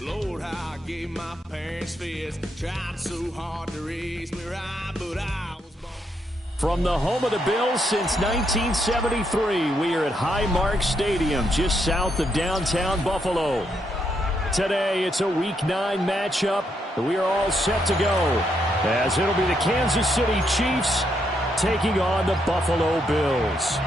Lord, how I gave my parents fits. Tried so hard to raise me right, but I was born. From the home of the Bills since 1973, we are at Highmark Stadium, just south of downtown Buffalo. Today, it's a Week 9 matchup. We are all set to go, as it'll be the Kansas City Chiefs taking on the Buffalo Bills.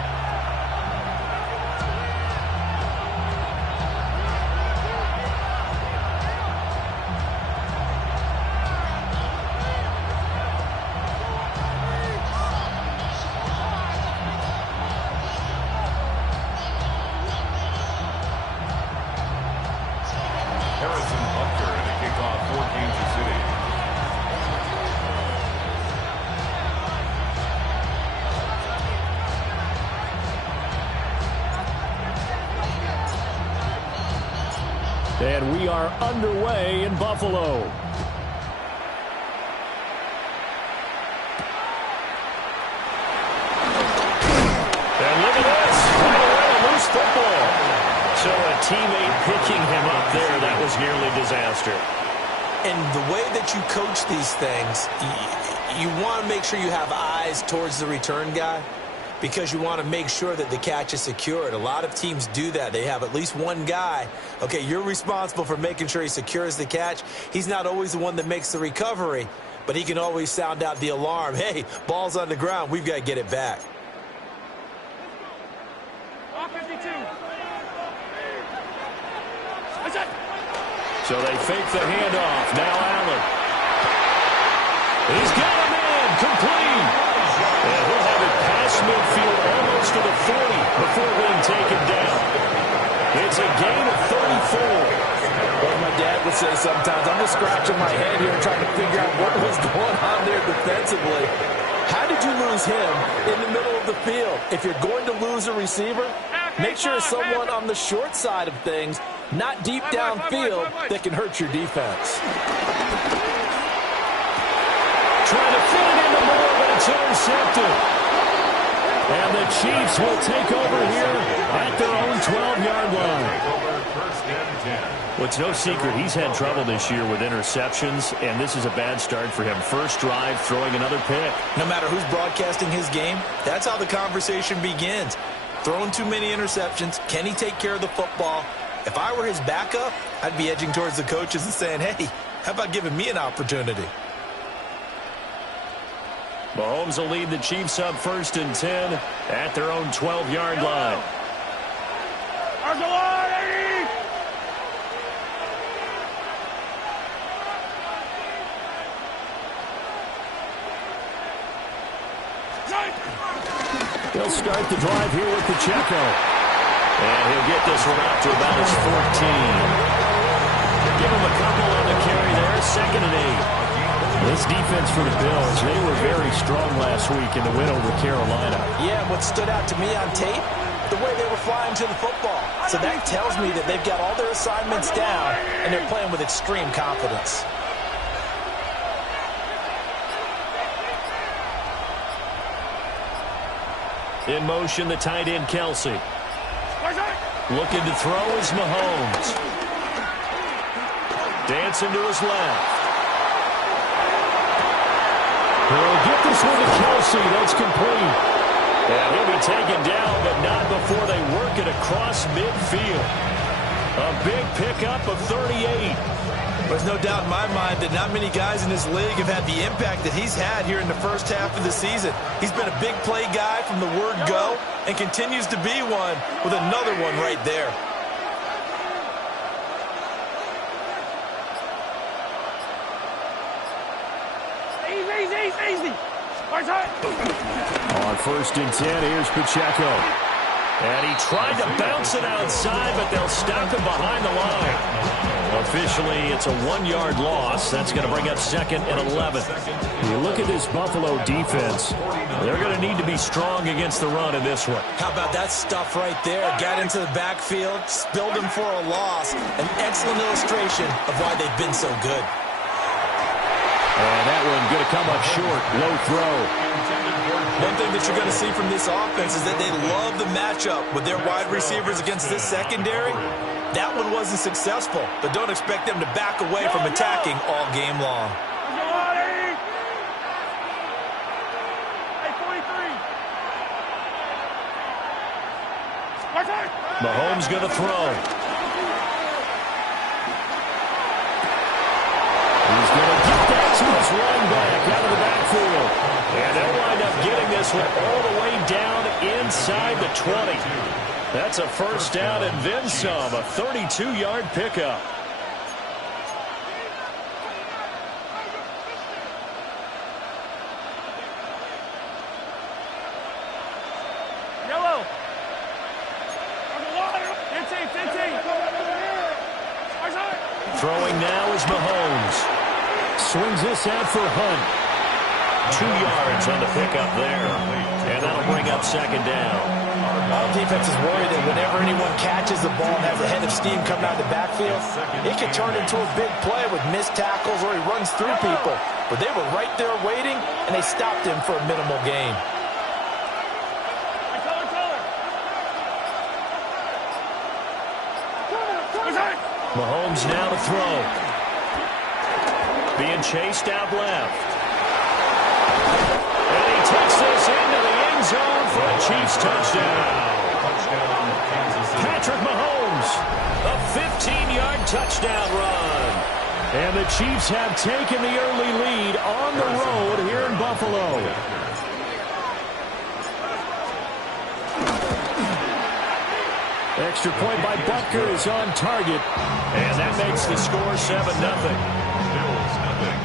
And we are underway in Buffalo. And look at this. Right away, a loose football. So a teammate picking him up there, that was nearly disaster. And the way that you coach these things, you want to make sure you have eyes towards the return guy, because you want to make sure that the catch is secured. A lot of teams do that. They have at least one guy. Okay, you're responsible for making sure he secures the catch. He's not always the one that makes the recovery, but he can always sound out the alarm. Hey, ball's on the ground. We've got to get it back. So they fake the handoff. Now Allen. He's got him in. Complete. And he'll have it past midfield almost to the 40 before being taken down. It's a gain of 34. Well, my dad would say sometimes, I'm just scratching my head here trying to figure out what was going on there defensively. How did you lose him in the middle of the field? If you're going to lose a receiver, make sure it's someone on the short side of things, not deep downfield, that can hurt your defense. Trying to fit it in the middle, but it's intercepted. And the Chiefs will take over here at their own 12-yard line. Well, it's no secret he's had trouble this year with interceptions, and this is a bad start for him. First drive, throwing another pick. No matter who's broadcasting his game, that's how the conversation begins. Throwing too many interceptions, can he take care of the football? If I were his backup, I'd be edging towards the coaches and saying, hey, how about giving me an opportunity? Mahomes will lead the Chiefs up 1st and 10 at their own 12-yard line. He'll start the drive here with Pacheco. And he'll get this one out to about his 14. Give him a couple on the carry there, 2nd and 8. This defense for the Bills, they were very strong last week in the win over Carolina. Yeah, what stood out to me on tape, the way they were flying to the football. So that tells me that they've got all their assignments down, and they're playing with extreme confidence. In motion, the tight end, Kelsey. Looking to throw is Mahomes. Dancing to his left. He'll get this one to Kelsey. That's complete. And he'll be taken down, but not before they work it across midfield. A big pickup of 38. There's no doubt in my mind that not many guys in this league have had the impact that he's had here in the first half of the season. He's been a big play guy from the word go and continues to be one with another one right there. Easy. On 1st and 10, here's Pacheco. And he tried to bounce it outside, but they'll stop him behind the line. Officially, it's a 1-yard loss. That's going to bring up 2nd and 11. You look at this Buffalo defense. They're going to need to be strong against the run in this one. How about that stuff right there? Got into the backfield, spilled him for a loss. An excellent illustration of why they've been so good. And that one going to come up short. Low throw. One thing that you're going to see from this offense is that they love the matchup with their wide receivers against this secondary. That one wasn't successful, but don't expect them to back away from attacking all game long. Mahomes going to throw. He's going to get that to his running back out of the backfield. And they'll wind up getting this one all the way down inside the 20. That's a first down and then some, a 32-yard pickup. Throwing now is Mahomes. Swings this out for Hunt. 2 yards on the pickup there. And that'll bring up second down. All defense is worried that whenever anyone catches the ball and has a head of steam coming out of the backfield, it can turn into a big play with missed tackles or he runs through people. But they were right there waiting, and they stopped him for a minimal gain. Mahomes now to throw. Being chased out left. And he takes this into the end zone for a Chiefs touchdown. Patrick Mahomes, a 15-yard touchdown run. And the Chiefs have taken the early lead on the road here in Buffalo. Extra point by Butker is on target. And that makes the score 7-0. Bills nothing.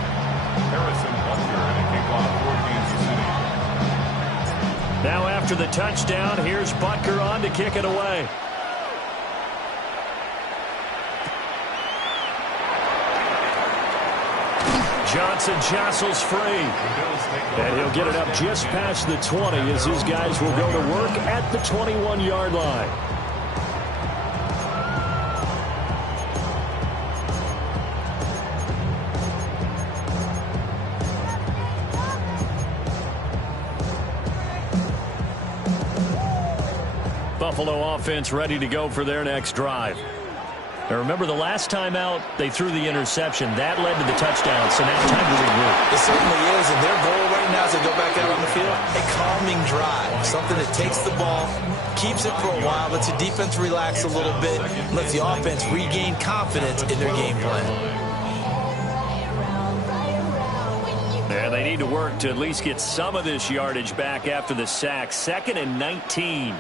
Harrison Butker and a kickoff for Kansas City. Now after the touchdown, here's Butker on to kick it away. Johnson jostles free. And he'll get it up just past the 20 as his guys will go to work at the 21-yard line. Buffalo offense ready to go for their next drive. Now remember, the last time out, they threw the interception. That led to the touchdown, so now time to regroup. It certainly is, and their goal right now as they go back out on the field, a calming drive. Something that takes the ball, keeps it for a while, lets the defense relax a little bit, lets the offense regain confidence in their game plan. And they need to work to at least get some of this yardage back after the sack. 2nd and 19.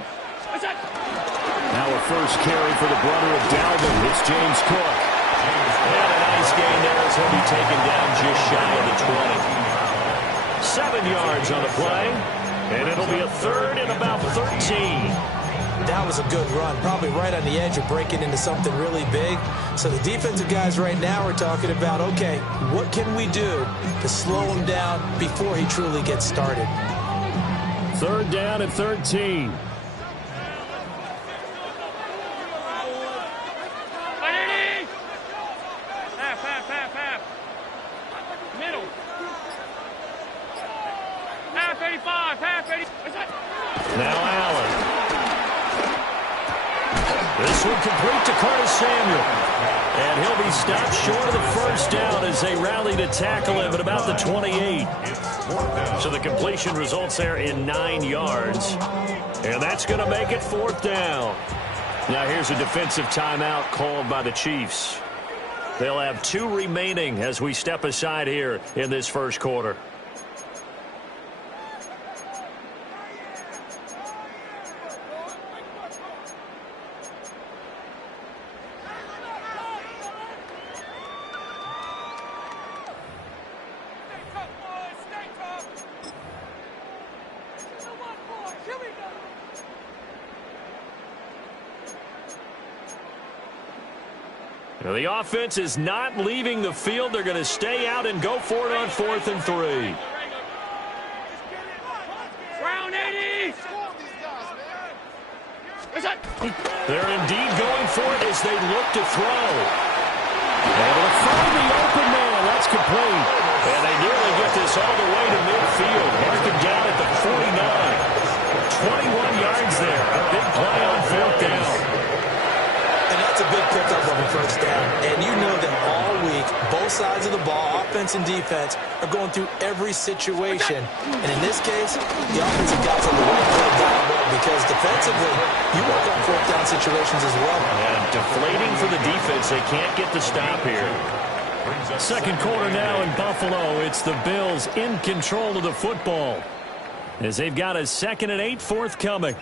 Now a first carry for the brother of Dalvin. It's James Cook. And a nice gain there as he'll be taken down just shy of the 20. 7 yards on the play. And it'll be a 3rd and about 13. That was a good run, probably right on the edge of breaking into something really big. So the defensive guys right now are talking about, okay, what can we do to slow him down before he truly gets started? 3rd down and 13. Now Allen. This one complete to Curtis Samuel. And he'll be stopped short of the first down as they rally to tackle him at about the 28. So the completion results there in 9 yards. And that's going to make it 4th down. Now here's a defensive timeout called by the Chiefs. They'll have 2 remaining as we step aside here in this first quarter. Now the offense is not leaving the field. They're going to stay out and go for it on 4th and 3. They're indeed going for it as they look to throw. Able to find the open man. That's complete. And they nearly get this all the way to midfield. Marking down at the 49. 21 yards there. A big play on 4th down. And that's a big sides of the ball, offense and defense, are going through every situation. And in this case, the offensive guys on the right play dialed well because defensively, you work on fourth down situations as well. And deflating for the defense. They can't get the stop here. Second quarter now in Buffalo. It's the Bills in control of the football as they've got a 2nd and 8 forthcoming.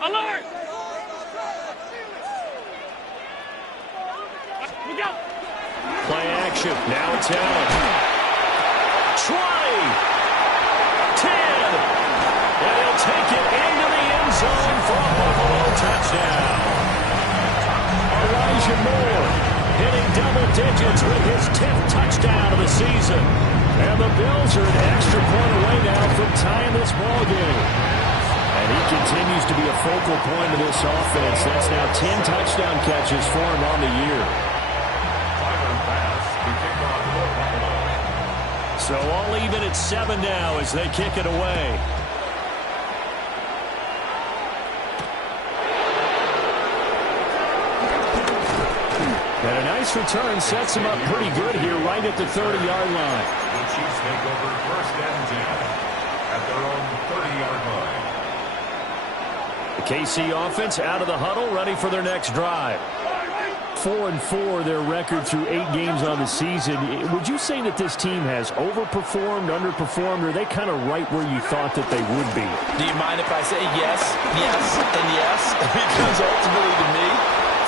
Alert! Look out! Play action. Now it's Allen. 20. 10. And he'll take it into the end zone for a Buffalo touchdown. Elijah Moore hitting double digits with his 10th touchdown of the season. And the Bills are an extra point away now from tying this ball game. And he continues to be a focal point of this offense. That's now 10 touchdown catches for him on the year. So all even at 7 now as they kick it away. And a nice return sets him up pretty good here right at the 30-yard line. The Chiefs take over 1st and 10 at their own 30-yard line. The KC offense out of the huddle, ready for their next drive. 4-4 their record through 8 games on the season. Would you say that this team has overperformed, underperformed, or are they kind of right where you thought that they would be? Do you mind if I say yes, yes, and yes? Because ultimately to me,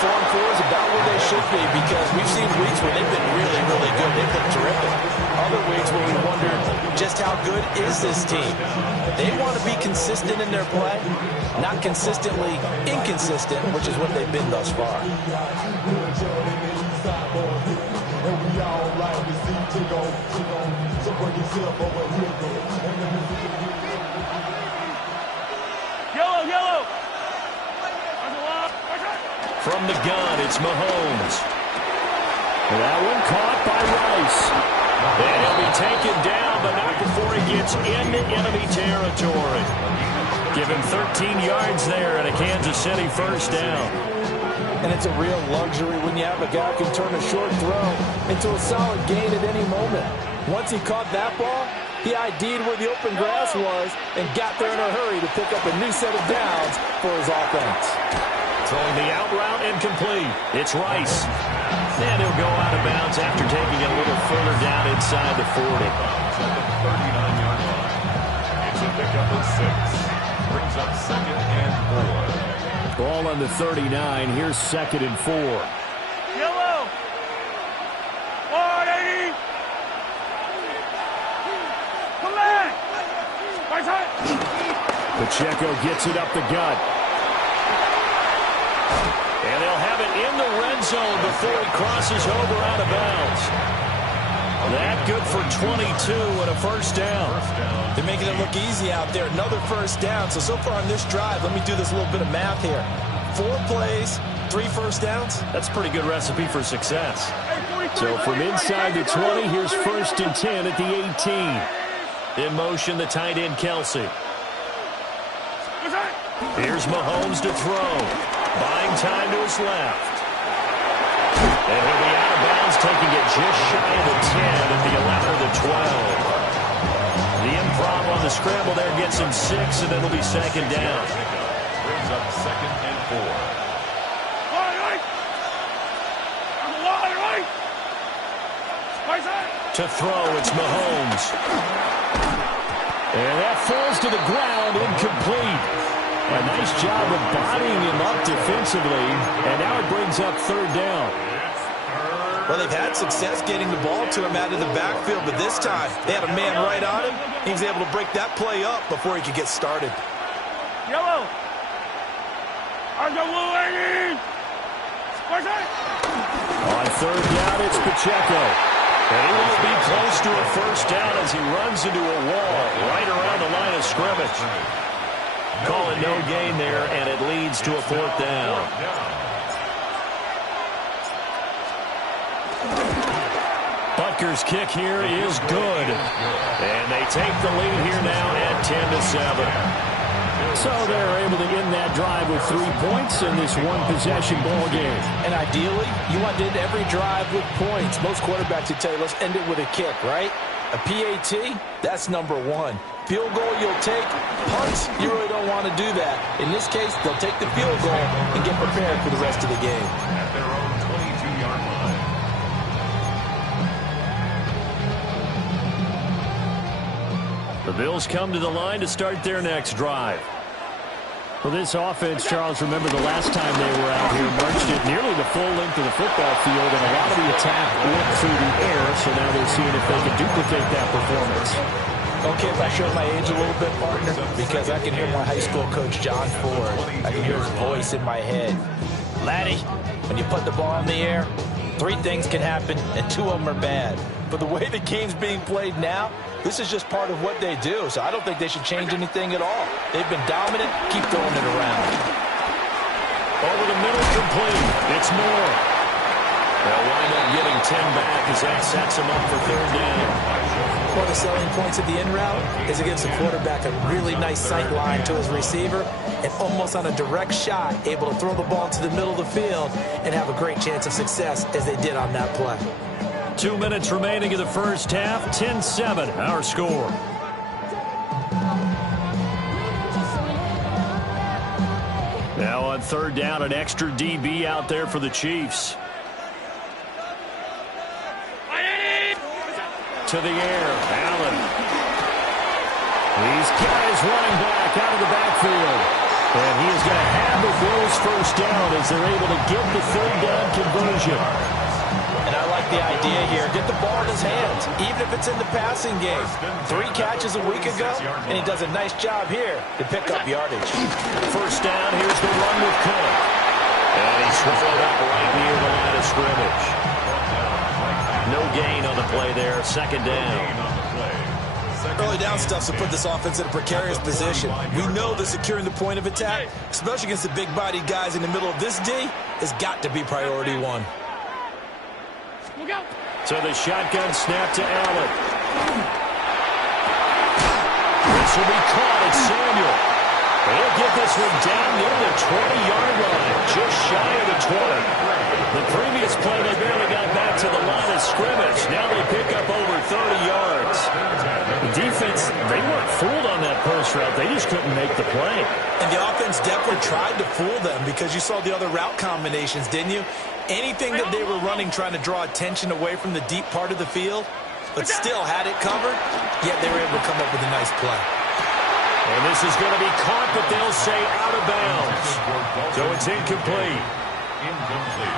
4-4 is about where they should be because we've seen weeks where they've been really, really good. They've looked terrific. Other weeks where we wondered just how good is this team. They want to be consistent in their play, not consistently inconsistent, which is what they've been thus far. Yellow, yellow! From the gun, it's Mahomes. That one caught by Rice. And he'll be taken down, but not before he gets into enemy territory. Give him 13 yards there and a Kansas City first down. And it's a real luxury when you have a guy who can turn a short throw into a solid gain at any moment. Once he caught that ball, he ID'd where the open grass was and got there in a hurry to pick up a new set of downs for his offense. Throwing the out route incomplete. It's Rice. And he'll go out of bounds after taking it a little further down inside the 40. At the 39-yard line. It's a pickup of 6. Brings up 2nd and 4. Ball on the 39. Here's 2nd and 4. Yellow! 180! Come back! Right side! Pacheco gets it up the gut. And they'll have it in the red zone before he crosses over out of bounds. That good for 22 and a first down. They're making it look easy out there. Another first down. So far on this drive, let me do this little bit of math here. 4 plays, 3 first downs. That's a pretty good recipe for success. So from inside the 20, here's 1st and 10 at the 18. In motion, the tight end, Kelsey. Here's Mahomes to throw. Buying time to his left. And he'll be out of bounds, taking it just shy of the 10 at the 11 or the 12. The improv on the scramble there gets him 6, and it'll be 2nd down. Brings up 2nd and 4. To throw, it's Mahomes. And that falls to the ground, incomplete. A nice job of bodying him up defensively, and now it brings up 3rd down. Well, they've had success getting the ball to him out of the backfield, but this time they had a man right on him. He was able to break that play up before he could get started. Yellow! On the blue 80! On 3rd down, it's Pacheco. And he won't be close to a first down as he runs into a wall right around the line of scrimmage. Call it no gain there, and it leads to a 4th down. Kickers' kick here is good. And they take the lead here now at 10-7. So they're able to end that drive with 3 points in this one-possession ball game. And ideally, you want to end every drive with points. Most quarterbacks would tell you, let's end it with a kick, right? A PAT, that's number one. Field goal you'll take. Punts, you really don't want to do that. In this case, they'll take the field goal and get prepared for the rest of the game. At their own 22-yard line. The Bills come to the line to start their next drive. Well, this offense, Charles, remember the last time they were out here, marched it nearly the full length of the football field, and a lot of the attack went through the air, so now they're seeing if they can duplicate that performance. Okay, if I show my age a little bit, partner, because I can hear my high school coach, John Ford. I can hear his voice in my head. Laddie, when you put the ball in the air, 3 things can happen, and 2 of them are bad. But the way the game's being played now, this is just part of what they do, so I don't think they should change anything at all. They've been dominant. Keep throwing it around. Over the middle, complete. It's Moore. They'll wind up getting 10 back as that sets them up for 3rd down. One of the selling points of the in route is it gives the quarterback a really nice sight line to his receiver and almost on a direct shot able to throw the ball to the middle of the field and have a great chance of success as they did on that play. 2 minutes remaining in the first half. 10-7, our score. Now on 3rd down, an extra DB out there for the Chiefs. To the air, Allen. He's got his running back out of the backfield. And he is going to have the Bills first down as they're able to get the 3rd down conversion. And I like the idea here. Get the ball in his hands, even if it's in the passing game. 3 catches a week ago, and he does a nice job here to pick up yardage. First down, here's the run with Cook. And he's swallowed up right near the line of scrimmage. No gain on the play there. 2nd down. Early down stuff to put this offense in a precarious position. We know that securing the point of attack, especially against the big-bodied guys in the middle of this D, has got to be priority 1. So the shotgun snap to Allen. This will be caught. It's Samuel. They'll get this one down near the 20-yard line, just shy of the 20. The previous play, they barely got back to the line of scrimmage. Now they pick up over 30 yards. The defense, they weren't fooled on that post route. They just couldn't make the play. And the offense definitely tried to fool them because you saw the other route combinations, didn't you? Anything that they were running trying to draw attention away from the deep part of the field, but still had it covered, yet they were able to come up with a nice play. And this is going to be caught, but they'll say out of bounds. So it's incomplete.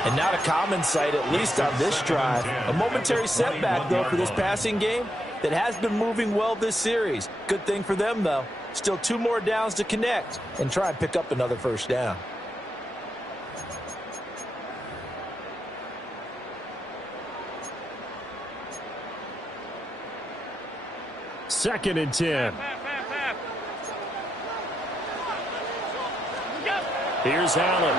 And not a common sight, at least on this drive. A momentary setback, though, for this passing game that has been moving well this series. Good thing for them, though. Still 2 more downs to connect and try and pick up another first down. Second and 10. Here's Allen.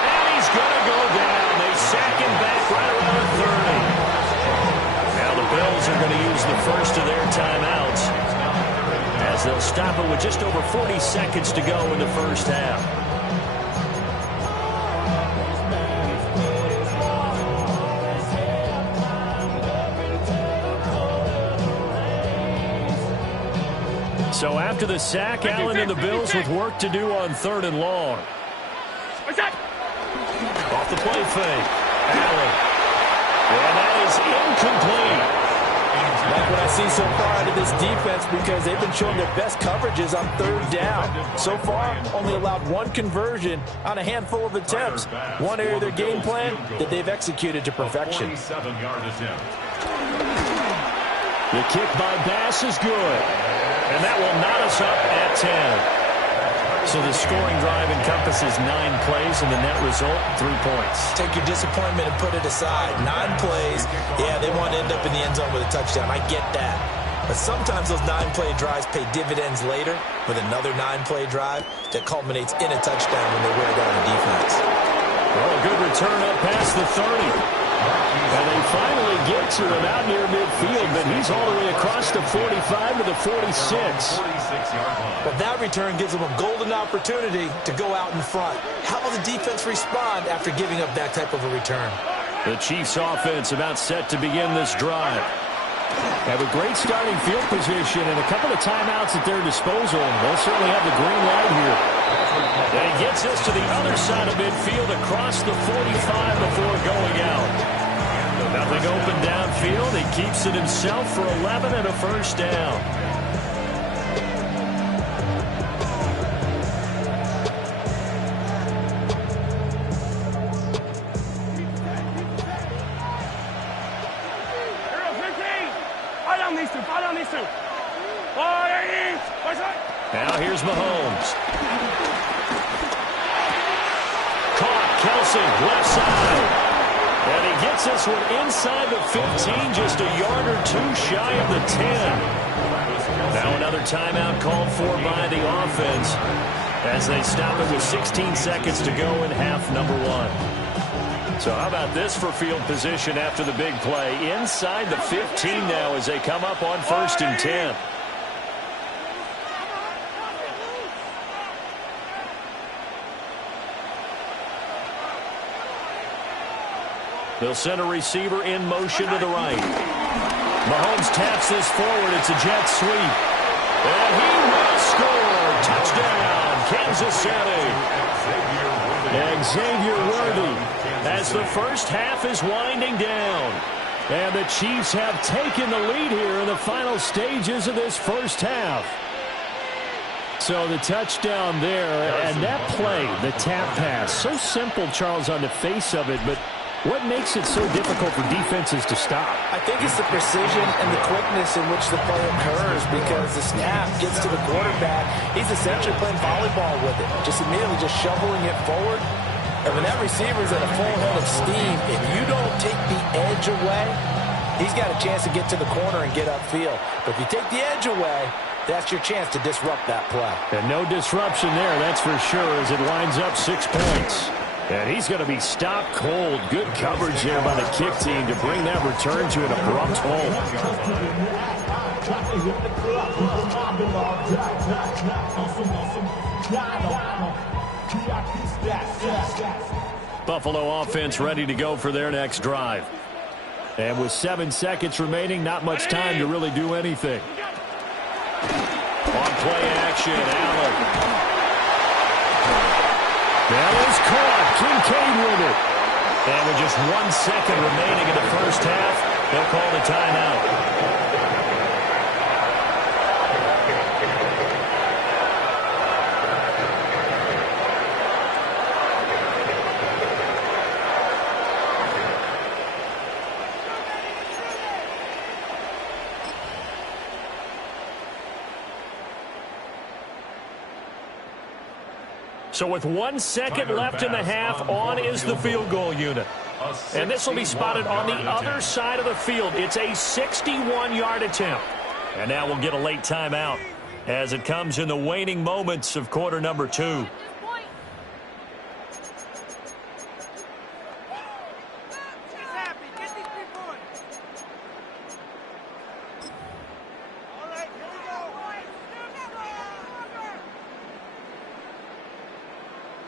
And he's going to go down. They sack him back right around the 30. Now the Bills are going to use the first of their timeouts as they'll stop it with just over 40 seconds to go in the first half. So after the sack, Allen and the Bills with work to do on 3rd and long. Off the play fake. Allen. And that is incomplete. Like what I see so far out of this defense because they've been showing their best coverages on 3rd down. So far, only allowed 1 conversion on a handful of attempts. One area of their game plan that they've executed to perfection. The kick by Bass is good. And that will knot us up at 10. So the scoring drive encompasses 9 plays, and the net result, 3 points. Take your disappointment and put it aside. 9 plays. Yeah, they want to end up in the end zone with a touchdown. I get that. But sometimes those 9-play drives pay dividends later with another 9-play drive that culminates in a touchdown when they wear down the defense. Well, a good return up past the 30. And they finally get to him out near midfield, but he's all the way across the 45 to the 46. But that return gives them a golden opportunity to go out in front. How will the defense respond after giving up that type of a return? The Chiefs offense about set to begin this drive. Have a great starting field position and a couple of timeouts at their disposal. They'll certainly have the green light here. And he gets us to the other side of midfield across the 45 before going out. Nothing open downfield. He keeps it himself for 11 and a first down. Now here's Mahomes. Caught, Kelsey, left side. And he gets this one inside the 15, just a yard or two shy of the 10. Now another timeout called for by the offense as they stop it with 16 seconds to go in half number one. So how about this for field position after the big play? Inside the 15 now as they come up on 1st and 10. They'll send a receiver in motion to the right. Mahomes taps this forward. It's a jet sweep. And he will score. Touchdown, Kansas City. Xavier Worthy as the first half is winding down. And the Chiefs have taken the lead here in the final stages of this first half. So the touchdown there, and that play, the tap pass, so simple, Charles, on the face of it, but what makes it so difficult for defenses to stop? I think it's the precision and the quickness in which the play occurs because the snap gets to the quarterback. He's essentially playing volleyball with it, just immediately just shoveling it forward. And when that receiver's at a full head of steam, if you don't take the edge away, he's got a chance to get to the corner and get upfield. But if you take the edge away, that's your chance to disrupt that play. And no disruption there, that's for sure, as it winds up 6 points. And he's going to be stopped cold. Good coverage there by the kick team to bring that return to an abrupt halt. Buffalo offense ready to go for their next drive. And with 7 seconds remaining, not much time to really do anything. On play action, Allen. That is caught. Kincaid with it. And with just 1 second remaining in the first half, they'll call the timeout. So with 1 second left in the half, on is the field goal unit. And this will be spotted on the other side of the field. It's a 61-yard attempt. And now we'll get a late timeout as it comes in the waning moments of quarter number 2.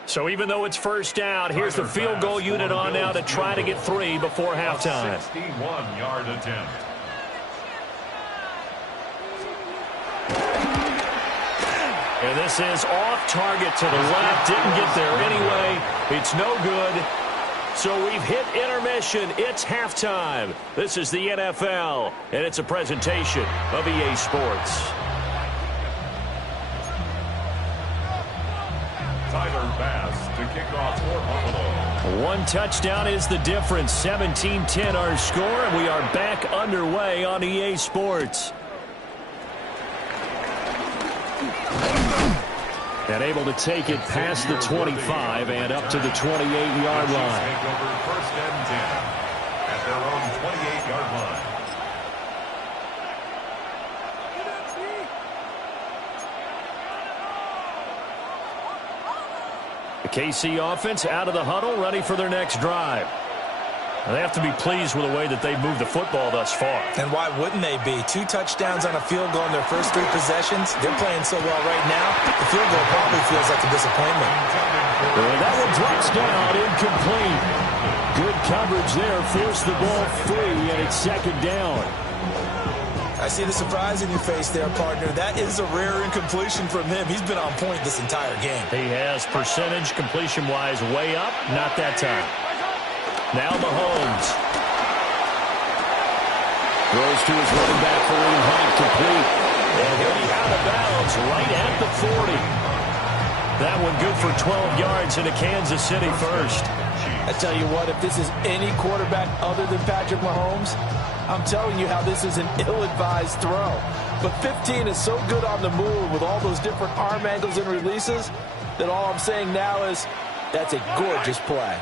So even though it's first down, here's the field goal unit on now to try to get 3 before halftime. 61-yard attempt. And this is off target to the left. Didn't get there anyway. It's no good. So we've hit intermission. It's halftime. This is the NFL, and it's a presentation of EA Sports. Tyler Bass to kick off for Buffalo. 1 touchdown is the difference. 17-10 our score, and we are back underway on EA Sports. And able to take it past the 25 and up to the 28-yard line. Take over 1st and 10 at their own 28-yard line. The KC offense out of the huddle, ready for their next drive. They have to be pleased with the way that they've moved the football thus far. And why wouldn't they be? 2 touchdowns on a field goal in their first 3 possessions. They're playing so well right now, the field goal probably feels like a disappointment. And that one drops down, incomplete. Good coverage there, forced the ball free, and it's second down. I see the surprise in your face there, partner. That is a rare incompletion from him. He's been on point this entire game. He has percentage completion-wise way up, not that time. Now Mahomes. Throws to his running back, Kareem Hunt, complete. And he'll be out of bounds right at the 40. That one good for 12 yards into Kansas City first. I tell you what, if this is any quarterback other than Patrick Mahomes, I'm telling you how this is an ill-advised throw. But 15 is so good on the move with all those different arm angles and releases that all I'm saying now is that's a gorgeous play.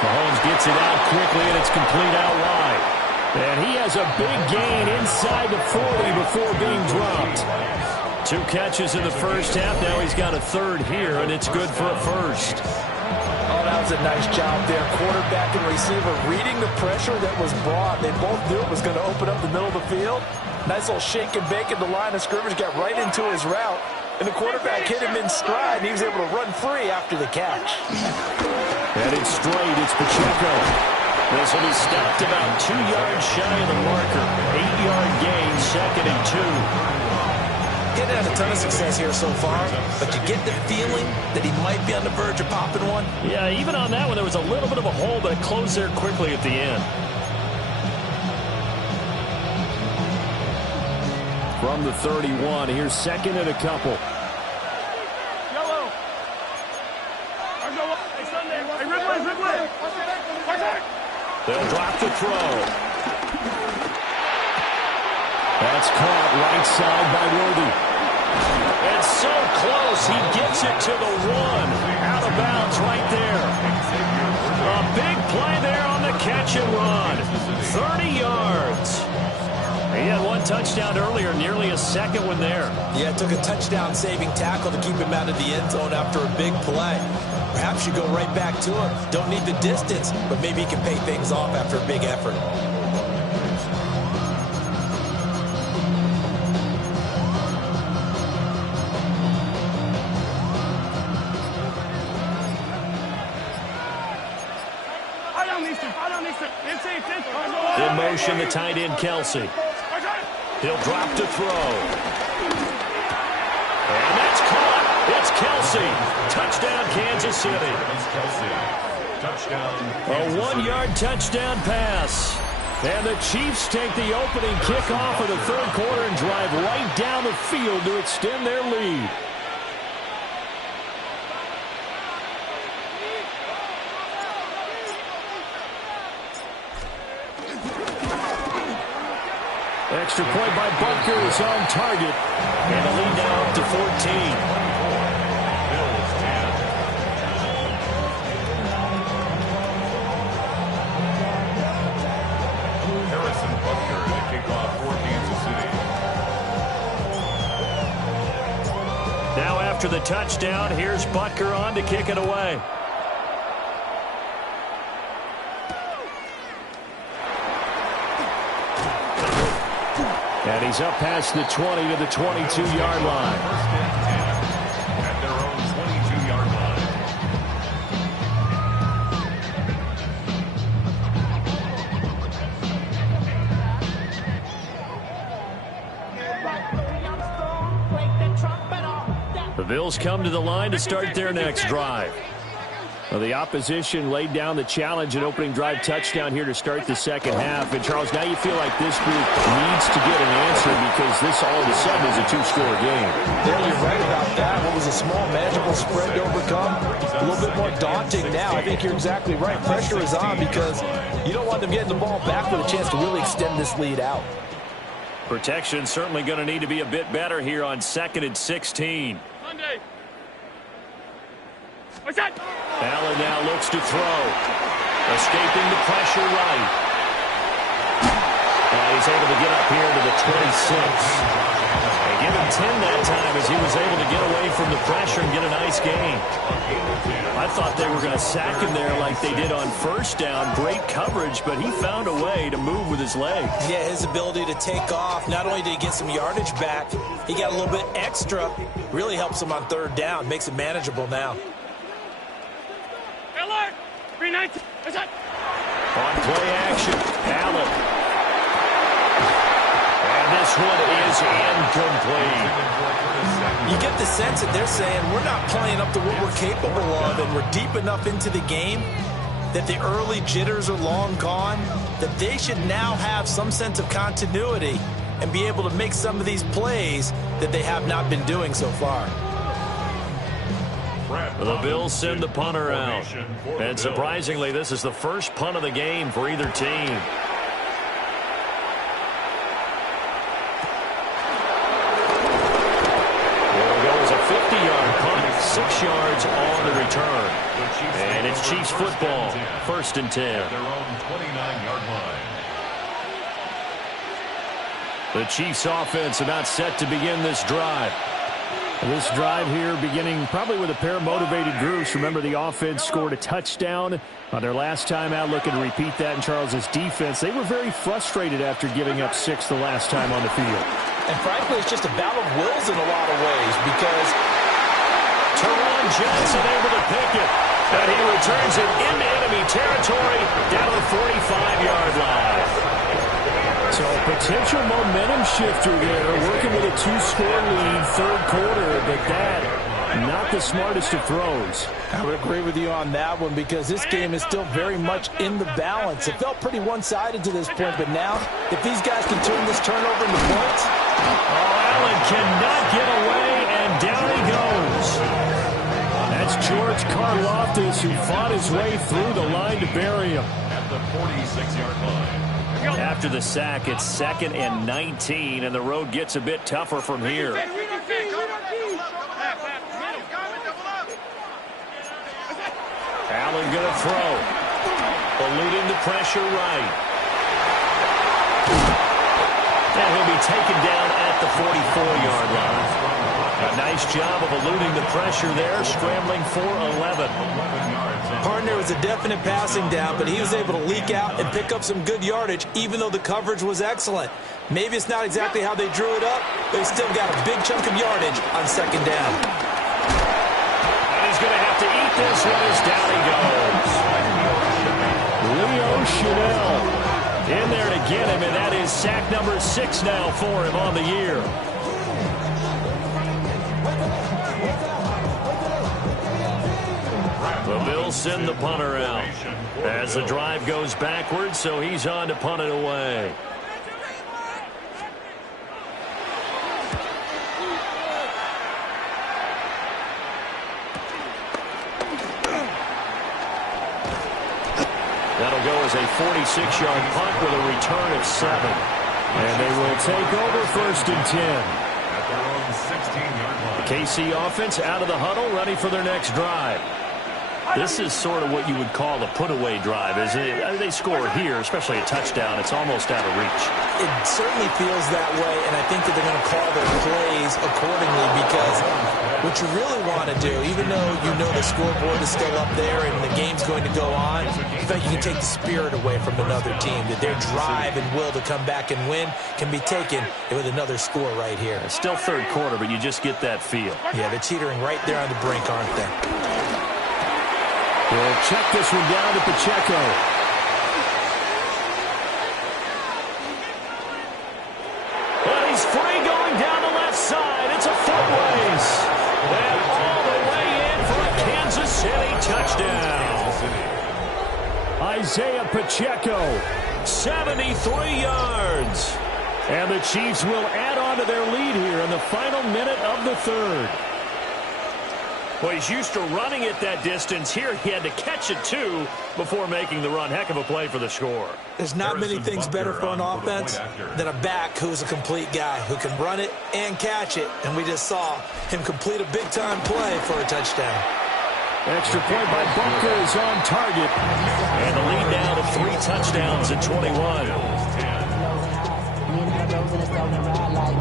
Mahomes gets it out quickly, and it's complete out wide. And he has a big gain inside the 40 before being dropped. 2 catches in the first half. Now he's got a third here, and it's good for a first. Oh, that was a nice job there. Quarterback and receiver reading the pressure that was brought. They both knew it was going to open up the middle of the field. Nice little shake and bake at the line of scrimmage. Got right into his route. And the quarterback hit him in stride, and he was able to run free after the catch. Headed straight, it's Pacheco. This will be stopped about 2 yards shy of the marker. 8-yard gain, 2nd and 2. Getting had a ton of success here so far, but you get the feeling that he might be on the verge of popping one. Yeah, even on that one, there was a little bit of a hole, but it closed there quickly at the end. From the 31, here's 2nd and a couple. Yellow. Hey, Sunday. Hey, Ridley. They'll drop the throw. That's caught right side by Worthy. And so close, he gets it to the 1. Out of bounds right there. A big play there on the catch and run. 30 yards. He had 1 touchdown earlier, nearly a second one there. Yeah, it took a touchdown-saving tackle to keep him out of the end zone after a big play. Perhaps you go right back to him. Don't need the distance, but maybe he can pay things off after a big effort. In motion, the tight end, Kelsey. He'll drop to throw. And that's caught. It's Kelsey. Touchdown, Kansas City. A 1-yard touchdown pass. And the Chiefs take the opening kickoff of the 3rd quarter and drive right down the field to extend their lead. Extra point by Butker is on target. And the lead now up to 14. Harrison Butker, the kickoff for Kansas City. Now after the touchdown, here's Butker on to kick it away. And he's up past the 20 to the 22-yard line. At their own 22-yard line. The Bills come to the line to start their next drive. Well, the opposition laid down the challenge and opening drive touchdown here to start the second half. And, Charles, now you feel like this group needs to get an answer because this all of a sudden is a 2-score game. Yeah, you're right about that. What was a small, manageable spread to overcome? A little bit more daunting now. I think you're exactly right. Pressure is on because you don't want them getting the ball back with a chance to really extend this lead out. Protection certainly going to need to be a bit better here on 2nd and 16. Monday. Allen now looks to throw. Escaping the pressure right. And he's able to get up here to the 26. They give him 10 that time as he was able to get away from the pressure and get a nice gain. I thought they were going to sack him there like they did on first down. Great coverage, but he found a way to move with his legs. Yeah, his ability to take off. Not only did he get some yardage back, he got a little bit extra. Really helps him on third down. Makes it manageable now. Alert! 319. On play action, Allen. And this one is incomplete. You get the sense that they're saying we're not playing up to what we're capable of, and we're deep enough into the game that the early jitters are long gone, that they should now have some sense of continuity and be able to make some of these plays that they have not been doing so far. The Bills send the punter out. And surprisingly, this is the first punt of the game for either team. There goes a 50-yard punt, 6 yards on the return. And it's Chiefs football, 1st and 10. Their own 29-yard line. The Chiefs offense about set to begin this drive. This drive here beginning probably with a pair of motivated groups. Remember, the offense scored a touchdown on their last time out, looking to repeat that in Charles's defense. They were very frustrated after giving up 6 the last time on the field. And frankly, it's just a battle of wills in a lot of ways because Teron Johnson able to pick it. And he returns it into enemy territory down the 45-yard line. So potential momentum shifter there, working with a 2-score lead, third quarter, but that, not the smartest of throws. I would agree with you on that one because this game is still very much in the balance. It felt pretty one-sided to this point, but now, if these guys can turn this turnover into points. Oh, Allen cannot get away, and down he goes. That's George Karlaftis, who fought his way through the line to bury him. At the 46-yard line. After the sack, it's 2nd and 19, and the road gets a bit tougher from here. Allen going to throw. Eluding the pressure right. And he'll be taken down at the 44-yard line. A nice job of eluding the pressure there, scrambling for 11. Partner was a definite passing down, but he was able to leak out and pick up some good yardage, even though the coverage was excellent. Maybe it's not exactly how they drew it up, but he still got a big chunk of yardage on 2nd down. And he's going to have to eat this one as down he goes. Leo Chanel in there to get him, and that is sack number 6 now for him on the year. The Bills send the punter out as the drive goes backwards, so he's on to punt it away. That'll go as a 46-yard punt with a return of 7. And they will take over 1st and 10. At their own 16-yard line. The KC offense out of the huddle, ready for their next drive. This is sort of what you would call a put-away drive, isn't it? They score here, especially a touchdown. It's almost out of reach. It certainly feels that way, and I think that they're going to call their plays accordingly because what you really want to do, even though you know the scoreboard is still up there and the game's going to go on, in fact, you can take the spirit away from another team, that their drive and will to come back and win can be taken with another score right here. It's still third quarter, but you just get that feel. Yeah, they're teetering right there on the brink, aren't they? We'll check this one down to Pacheco. But he's free going down the left side. It's a foot race. And all the way in for a Kansas City touchdown. Isaiah Pacheco, 73 yards. And the Chiefs will add on to their lead here in the final minute of the third. Well, he's used to running it that distance. Here he had to catch it, too, before making the run. Heck of a play for the score. There's not many things better for an offense than a back who's a complete guy who can run it and catch it. And we just saw him complete a big-time play for a touchdown. Extra point by Bunker is on target. And the lead now to 3 touchdowns at 21. Rose in the stone and ride like,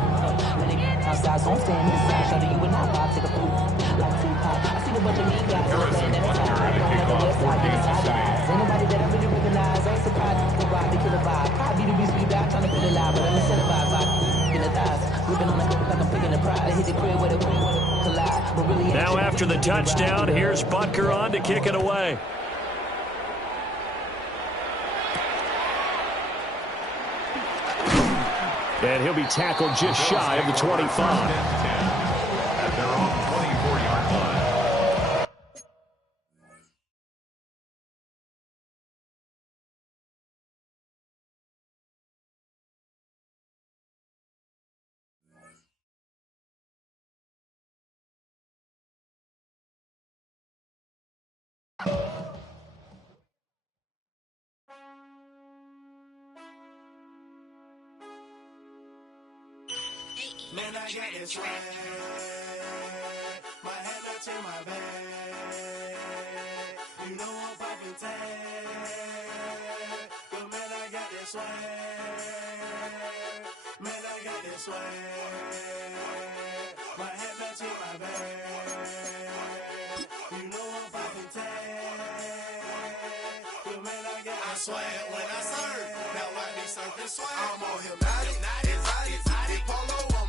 when it outside, so I'm staying inside. Show you would not vibe, take a food like Tupac. I see a bunch of mean guys in the band at a time. I don't let the west side get inside eyes. Ain't nobody that I really recognize. Ain't surprised to ride the killer vibe. High be the beast, we back, trying to feel alive, but I'm incentivized by in the thighs. Whipping on the like I'm picking the pride. Hit the crib with a collide, but really. Now after the touchdown, here's Butker on to kick it away. And he'll be tackled just shy of the 25. At their own 24-yard line. Man, I got this swag. My head matching my bag. You know I'm poppin' tag. But man, I got this swag. Man, I got this swag. My head matching my bag. You know I'm poppin' tag. But man, I got this swag when I serve. Now I be surfing swag. I'm on hypnotic, exotic, big polo on